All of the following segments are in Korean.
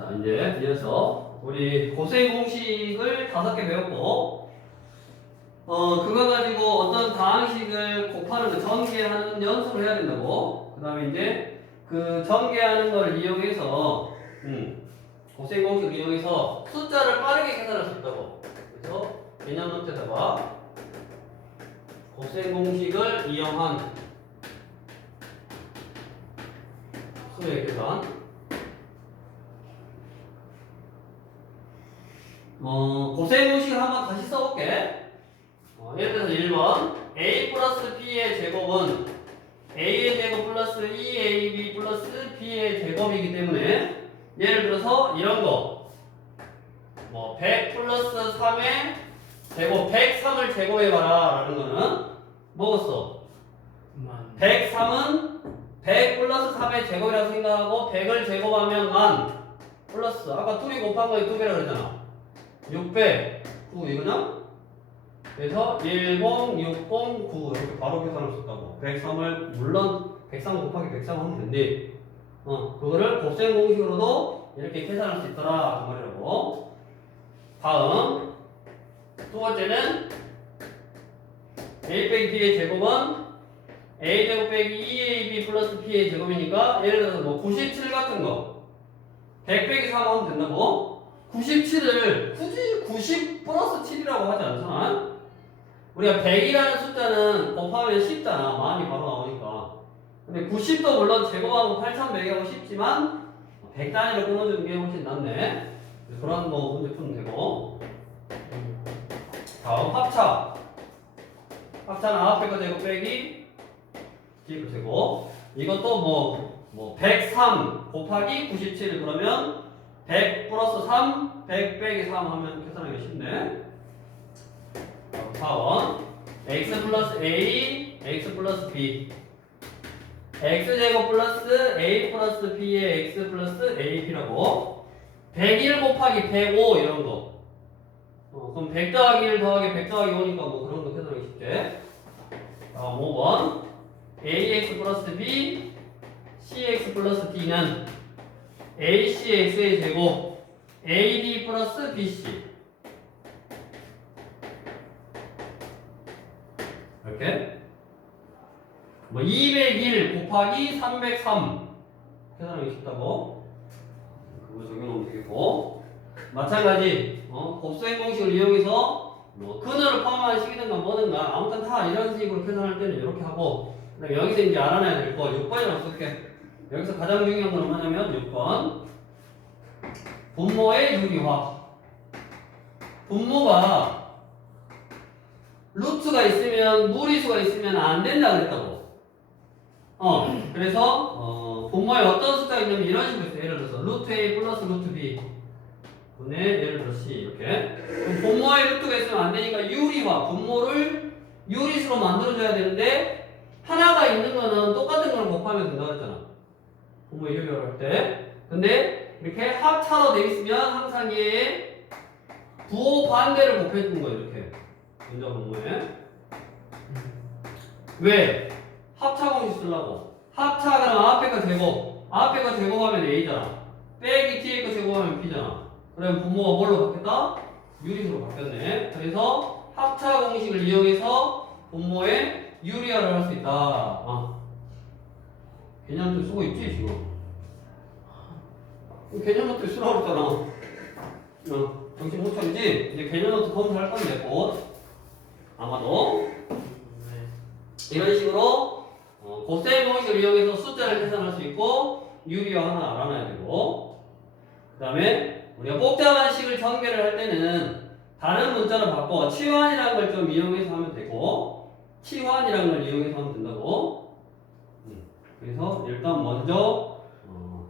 자, 이제 이어서 우리 고생 공식을 다섯 개 배웠고, 어, 그거 가지고 어떤 다항식을 곱하는 거, 전개하는 연습을 해야 된다고. 그 다음에 이제 그 전개하는 걸 이용해서, 음, 고생 공식을 이용해서 숫자를 빠르게 계산할 수 있다고. 그래서 개념 노트에다가 고생 공식을 이용한 수의 계산. 어, 고생 공식을 한번 다시 써볼게. 어, 예를 들어서 1번 a 플러스 b의 제곱은 a의 제곱 플러스 2ab 플러스 b의 제곱이기 때문에 예를 들어서 이런 거. 뭐 100 플러스 3의 제곱 103을 제곱해봐라 라는 거는 뭐겠어? 103은 100 플러스 3의 제곱이라고 생각하고 100을 제곱하면 만 플러스 아까 둘이 곱한 거에 두 배라 그랬잖아 600 9 이거냐? 그래서 10 60 9 이렇게 바로 계산할 수 있다고. 103을 물론 103 곱하기 103 하면 된대 어 그거를 곱셈 공식으로도 이렇게 계산할 수 있더라. 그 말이라고. 다음 두 번째는 a 빼기 b의 제곱은 a 제곱 빼기 2ab 플러스 b의 제곱이니까 예를 들어서 뭐 97 같은 거. 100 빼기 3 하면 된다고? 97을 굳이 90 플러스 7이라고 하지 않잖아. 우리가 100이라는 숫자는 곱하면 쉽잖아. 많이 바로 나오니까. 근데 90도 물론 제곱하고 8100하고 쉽지만 100 단위로 끊어주는 게 훨씬 낫네. 그런 거 문제 풀면 되고. 다음 합차. 합차는 앞에 거 제곱 빼기 거 제곱 이것도 뭐, 뭐, 103 곱하기 97 그러면 100 플러스 3, 100 빼기 3 하면 계산하기 쉽네. 다음 4번 x 플러스 a, x 플러스 b. X 제곱 플러스 a 플러스 b의 x 플러스 ap라고. 101 곱하기 105 이런 거. 어, 그럼 100 더하기 1 더하기 100 더하기 5니까 뭐 그런 거 계산하기 쉽게. 다음 5번 ax 플러스 b cx 플러스 d는 acx의 제곱. Ad 플러스 bc 이렇게. 뭐 201 곱하기 303 계산하기 쉽다고. 그거 적용하면 되겠고. 마찬가지 어, 곱셈 공식을 이용해서 뭐 근어를 포함한 식이든가 뭐든가 아무튼 다 이런 식으로 계산할 때는 이렇게 하고 그다음에 여기서 이제 알아내야 될 거 6번이라고 쓸게. 여기서 가장 중요한 건 뭐냐면 6번. 분모의 유리화. 분모가 루트가 있으면 무리수가 있으면 안 된다 그랬다고. 어 그래서 어, 분모에 어떤 숫자가 있냐면 이런 식으로 있어요. 예를 들어서 루트 A 플러스 루트 B. 분의 예를 들어 C 이렇게. 그럼 분모에 루트가 있으면 안 되니까 유리화 분모를 유리수로 만들어줘야 되는데 하나가 있는 거는 똑같은 거랑 곱하면 된다고 했잖아. 분모 유리화를 할 때. 근데 이렇게 합차로 돼 있으면 항상 얘의 부호 반대를 곱해주는 거예요 인자 분모에. 왜? 합차 공식 쓰려고. 합차 그러면 앞에 거 제곱 앞에 거 제곱하면 A잖아. 빼기 뒤에 거 제곱하면 B잖아. 그러면 분모가 뭘로 바뀌었다? 유리수로 바뀌었네. 그래서 합차 공식을 이용해서 분모에 유리화를 할 수 있다. 어. 개념도 쓰고 있지 지금? 개념 노트 쓰라고 그랬잖아. 어, 정신 못 차리지? 이제 개념 노트 검사할 건데 곧 아마도. 이런 식으로 어, 곱셈 공식을 이용해서 숫자를 계산할 수 있고 유리화 하나 알아놔야 되고. 그 다음에 우리가 복잡한 식을 전개를 할 때는 다른 문자로 바꿔 치환이라는 걸 좀 이용해서 하면 되고 치환이라는 걸 이용해서 하면 된다고. 음, 그래서 일단 먼저 어,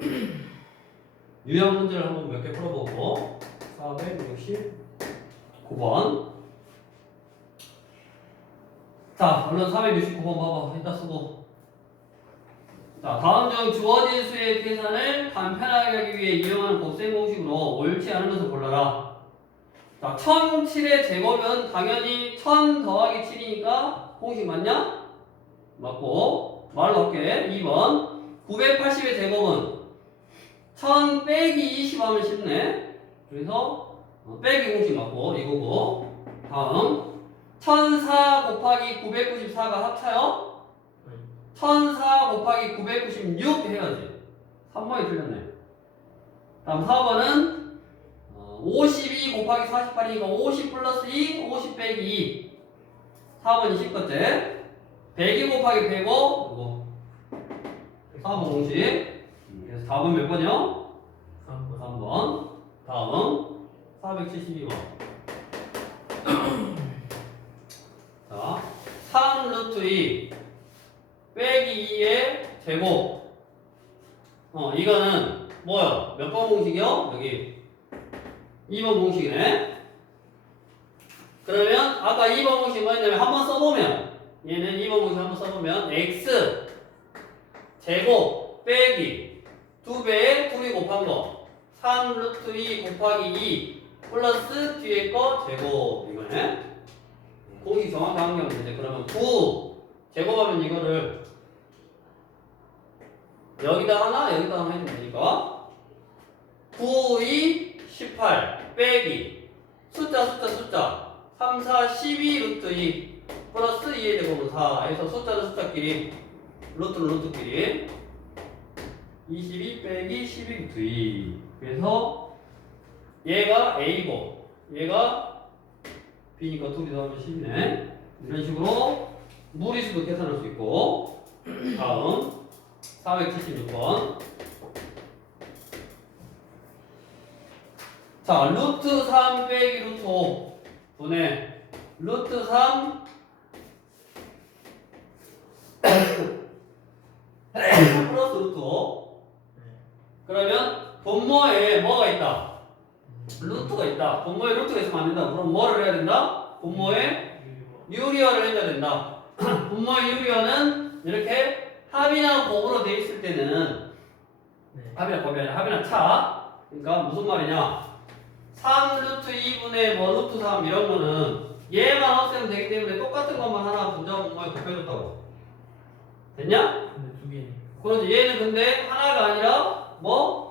유형 문제를 한번 몇 개 풀어보고 469번 자, 물론 469번 봐봐. 이따 쓰고. 자, 다음 중 주어진 수의 계산을 간편하게 하기 위해 이용하는 곱셈 공식으로 옳지 않은 것을 골라라. 자, 1007의 제곱은 당연히 1000 더하기 7이니까 공식 맞냐? 맞고. 말로 할게. 2번. 980의 제곱은 1000 빼기 20 하면 쉽네. 그래서 어, 빼기 공식 맞고 이거고. 다음 1004 곱하기 994가 합차요? 1004 곱하기 996 해야지. 3번이 틀렸네. 다음 4번은 52 곱하기 48이니까 50 플러스 2, 50 빼기 2. 4번 20번째. 102 곱하기 105, 이거. 4번 공식. 그래서 4번 몇 번이요? 3번 3번. 다음 472번. 자, 3 루트 2 빼기 2의 제곱. 어, 이거는 뭐야? 몇 번 공식이요? 여기 2번 공식이네. 그러면 아까 2번 공식 뭐였냐면 한번 써보면 얘는 2번 공식 한번 써보면 x 제곱 빼기 2배의 둘이 곱한 거 3 루트 2 곱하기 2 플러스 뒤에 거 제곱 이거네. 공식 정확한 경우 이제 그러면 9 제곱하면 이거를 여기다 하나 여기다 하나 해주면 되니까 9, 2, 18 빼기 숫자 숫자 숫자. 3, 4, 12 루트 2 플러스 2의 제곱은 4 해서 숫자는 숫자끼리 루트는 루트끼리. 22 빼기 12 루트 2 그래서 얘가 A고 얘가 B니까 둘이 더하면 10이네. 이런 식으로 무리수도 계산할 수 있고 다음 476번. 자 루트 3 빼기 루트 5 분의 루트 3 플러스 루트 5 그러면 분모에 뭐가 있다? 루트가 있다. 분모에 루트가 있으면 안 된다. 그럼 뭐를 해야 된다? 분모에 유리어를 해줘야 된다. 분모의 유리어는 이렇게 합이나 곱으로 돼 있을 때는 네. 합이나 곱이 아니라 합이나 차. 그러니까 무슨 말이냐? 3 루트 2분의 뭐 루트 3 이런 거는 얘만 없애면 되기 때문에 똑같은 것만 하나 분자 분모에 곱해줬다고. 됐냐? 근데 두 개니까 그렇지. 얘는 근데 하나가 아니라 뭐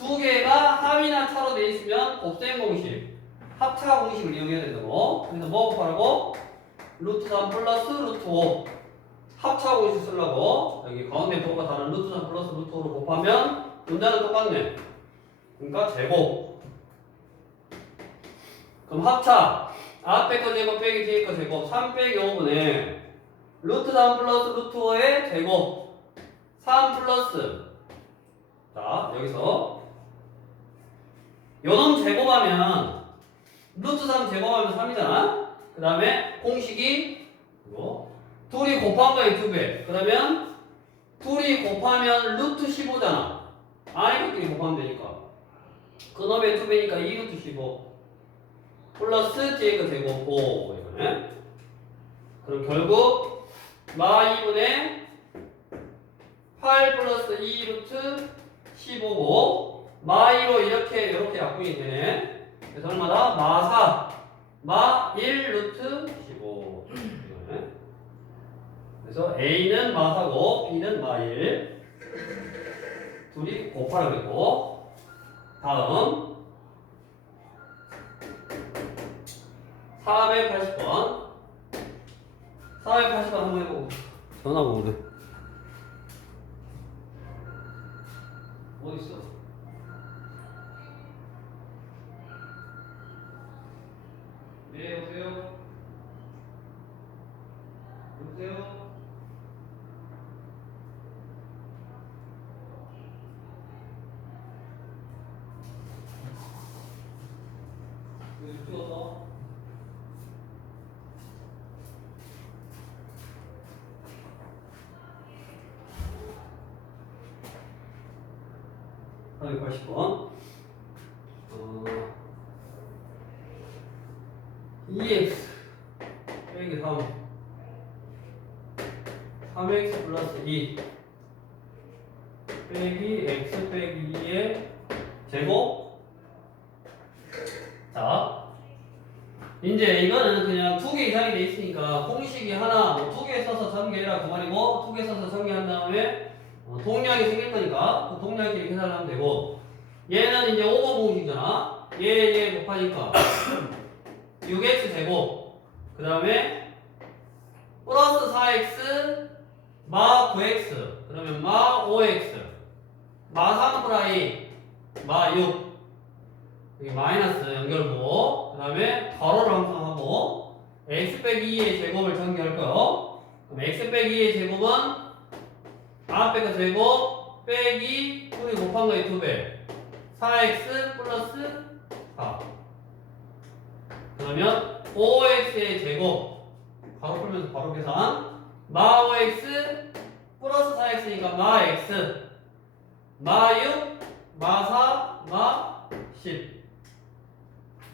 두 개가 합이나 차로 돼 있으면 곱셈 공식, 합차 공식을 이용해야 된다고. 그래서 뭐 곱하라고? 루트 3 플러스 루트 5 합차 공식 쓰려고 여기 가운데 부호가 다른 루트 3 플러스 루트 5로 곱하면 분자는 똑같네. 그러니까 제곱. 그럼 합차 앞에 거 제곱 빼기 뒤에 거 제곱 3 빼기 5분의 루트 3 플러스 루트 5의 제곱 3 플러스 자 여기서 요놈 제곱하면 루트 3 제곱하면 3이잖아. 그 다음에 공식이 이거 둘이 곱한 거에 2배. 그러면 둘이 곱하면 루트 15잖아. 아니 것끼리 곱하면 되니까. 그놈의 2배니까 2루트 15 플러스 뒤에 거 제곱 5 이거네. 그럼 결국 마 2분의 8 플러스 2 루트 15고 마2로 이렇게 이렇게 약분이 되네 그래서 얼마다? 마4 마1 루트 15 이거네. 그래서 A는 마4고 B는 마1 둘이 곱하라고 했고 다음 480번 480번 한번 해보고 전화 오래 어디 있어? 180번. 어, EX. 여기 3. 3x 플러스 2. 빼기 x 빼기 2의 제곱. 자. 이제 이거는 그냥 2개 이상이 돼 있으니까 공식이 하나, 뭐 두개 써서 3개라 그 말이고 2개 써서 전개한 다음에 어, 동량이 생길 거니까 그 동량끼리 계산을 하면 되고 얘는 이제 오버 공식이잖아. 얘, 얘 곱하니까 6x 제곱. 그 다음에 플러스 4x 마 9x. 그러면 마 5x. 마3 프라이 마 6. 여기 마이너스 연결부. 그 다음에 가로를 항상 하고 x 빼기 2의 제곱을 전개할 거요. 그럼 x 빼기 2의 제곱은 앞에 거 제곱 빼기 2이 곱한 거의 2배 4x 플러스 4 그러면 5x의 제곱 바로 풀면서 바로 계산 마 5x 플러스 4x니까 마 x 마 6, 마 4, 마 10.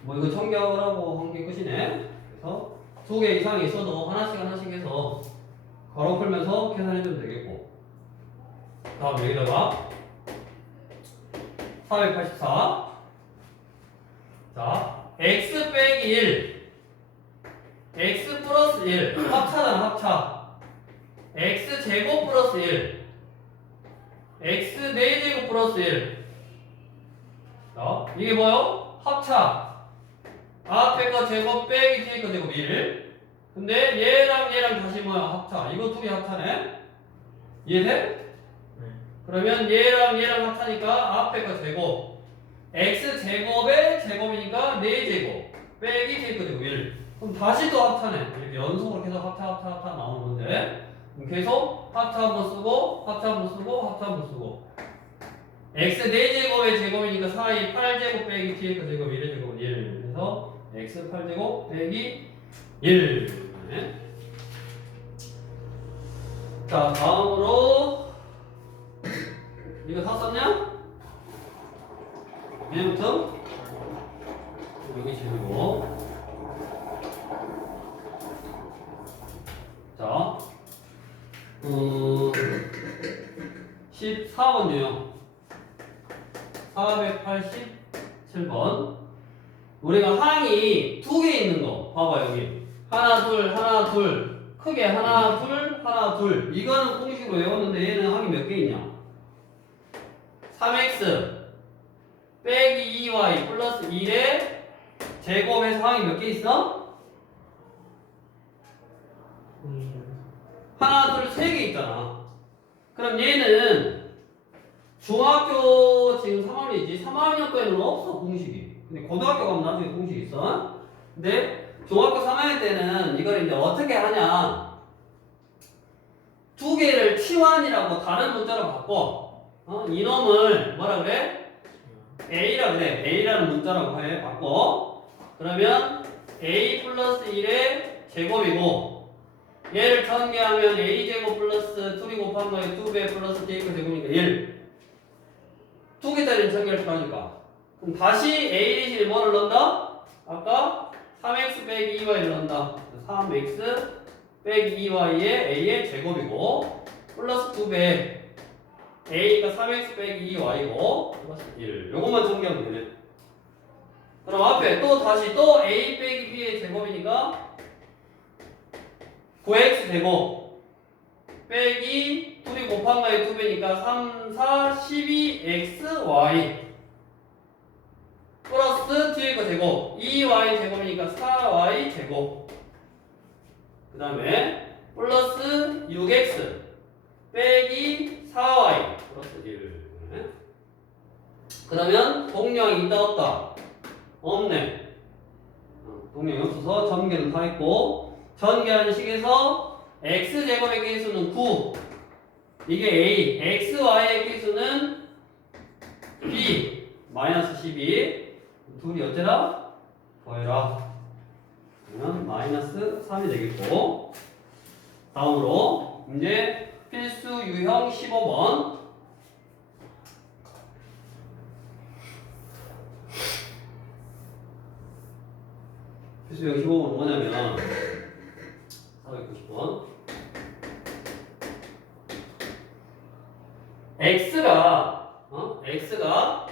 뭐 이거 청결 하고 한 게 끝이네. 그래서 두 개 이상이 있어도 하나씩 하나씩 해서 가로 풀면서 계산해주면 되겠고. 다음 여기다가 484. 자, x 빼기 1. x 플러스 1. 합차잖아, 합차. x 제곱 플러스 1. x 4제곱 플러스 1. 자, 이게 뭐요? 합차. 앞에 거 제곱 빼기 뒤에 거 제곱 1. 근데 얘랑 얘랑 다시 뭐야? 합차. 이거 두 개 합차네? 이해돼? 그러면 얘랑 얘랑 합차니까 앞에 거 제곱. x 제곱의 제곱이니까 4제곱. 빼기 뒤에 거 제곱 1. 그럼 다시 또 합차네. 이렇게 연속으로 계속 합차, 합차, 합차 나오는 건데. 계속 합차 한번 쓰고, 합차 한번 쓰고, 합차 한번 쓰고. x 4제곱의 제곱이니까 4이 8제곱 빼기 거 제곱 1의 제곱은 1. 그래서 x 8제곱 빼기 1. 네. 자, 다음으로 이거 다 썼냐? 얘부터? 여기 재미고. 자, 음, 14번 유형. 487번. 우리가 항이 두 개 있는 거. 봐봐 여기. 하나 둘 하나 둘. 크게 하나 둘 하나 둘. 이거는 공식으로 외웠는데 얘는 항이 몇 개 있냐 3x 빼기 2y 플러스 1의 제곱에서 항이 몇 개 있어? 하나 둘 세 개 있잖아. 그럼 얘는 중학교 지금 3학년이지? 3학년 거에는 없어 공식이. 근데 고등학교 가면 나중에 공식이 있어. 근데 중학교 3학년 때는 이걸 이제 어떻게 하냐? 두 개를 치환이라고 다른 문자로 바꿔 어? 이놈을 뭐라 그래? A라 그래 A라는 문자라고 해 바꿔 그러면 A 플러스 1의 제곱이고 얘를 전개하면 A제곱 플러스 2이 곱한 거에 2배 플러스 Dx 제곱이니까 1두 개짜리를 전개할 거니까 그럼 다시 A 대신에 뭐를 넣는다? 아까 3x 빼기 2y를 넣는다 3x 빼기 2y의 a의 제곱이고 플러스 2배 a가 3x 빼기 2y고 플러스 1 요것만 정리하면 되네. 그럼 앞에 또 다시 또 a 빼기 b의 제곱이니까 9x 제곱 빼기 2이 곱한 거에 2배니까 3, 4, 12xy 플러스 뒤에 거 제곱. 2y 제곱이니까 4y 제곱. 그 다음에 플러스 6x 빼기 4y 플러스 1 그러면 동량이 있다 없다? 없네 어, 동량이 없어서 전개는 다 했고 전개하는 식에서 x제곱의 개수는 9 이게 a xy의 개수는 b 마이너스 12 둘이 어째라? 더해라. 그러면 마이너스 3이 되겠고 다음으로 이제 필수 유형 15번 유형 15번은 뭐냐면 490번 x가 어? x가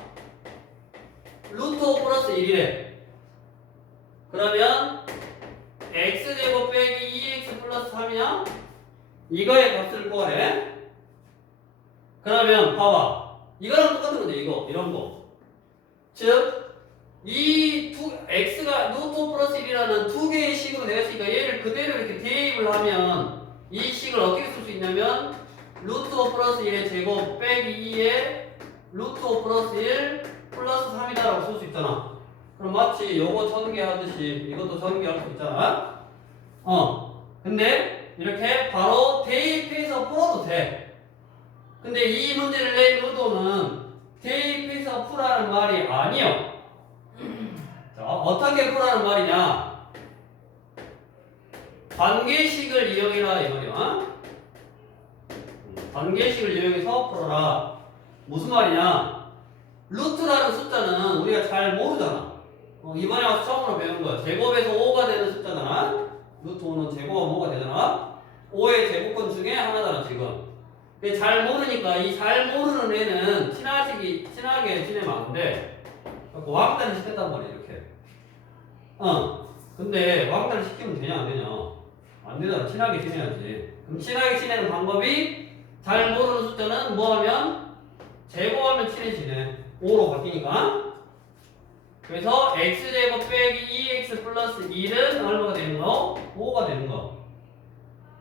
루트 5 플러스 1이래. 그러면 x제곱 빼기 2x 플러스 3이냐? 이거의 값을 구하래. 그러면 봐봐. 이거랑 똑같은 거지 이거 이런 거. 즉, 이 두, x가 루트 5 플러스 1이라는 두 개의 식으로 되어 있으니까 얘를 그대로 이렇게 대입을 하면 이 식을 어떻게 쓸 수 있냐면 루트 5 플러스 1의 제곱 빼기 2의 루트 5 플러스 1 플러스 3이다라고 쓸 수 있잖아. 그럼 마치 요거 전개하듯이 이것도 전개할 수 있잖아. 어. 근데 이렇게 바로 대입해서 풀어도 돼. 근데 이 문제를 낸 의도는 대입해서 풀라는 말이 아니요. 자, 어떻게 풀라는 말이냐? 관계식을 이용해라 이 말이야. 음, 관계식을 이용해서 풀어라. 무슨 말이냐? 루트라는 숫자는 우리가 잘 모르잖아. 어, 이번에 와서 처음으로 배운 거야. 제곱에서 5가 되는 숫자잖아. 루트 5는 제곱하면 5가 되잖아. 5의 제곱권 중에 하나잖아, 지금. 근데 잘 모르니까 이 잘 모르는 애는 친하게, 친하게 지내면 안 돼. 왕따를 시켰단 말이야, 이렇게. 어. 근데 왕따를 시키면 되냐, 안 되냐? 안 되잖아. 친하게 지내야지. 그럼 친하게 지내는 방법이 잘 모르는 숫자는 뭐 하면? 제곱하면 친해지네. 5로 바뀌니까. 그래서 x제곱 빼기 2x 플러스 1은 얼마가 되는 거? 5가 되는 거.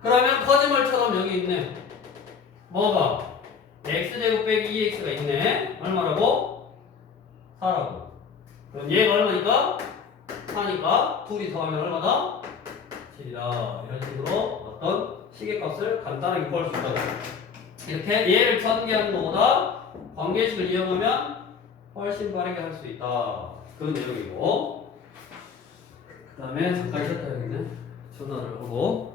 그러면 거짓말처럼 여기 있네. 뭐가? x제곱 빼기 2x가 있네. 얼마라고? 4라고. 그럼 얘가 얼마니까? 4니까 둘이 더하면 얼마다? 7이다. 이런 식으로 어떤 시계값을 간단하게 구할 수 있다고. 이렇게 얘를 전개하는 것보다 관계식을 이용하면 훨씬 빠르게 할 수 있다. 그 내용이고. 그 다음에 잠깐 쉬었다 여기는 전화를 하고.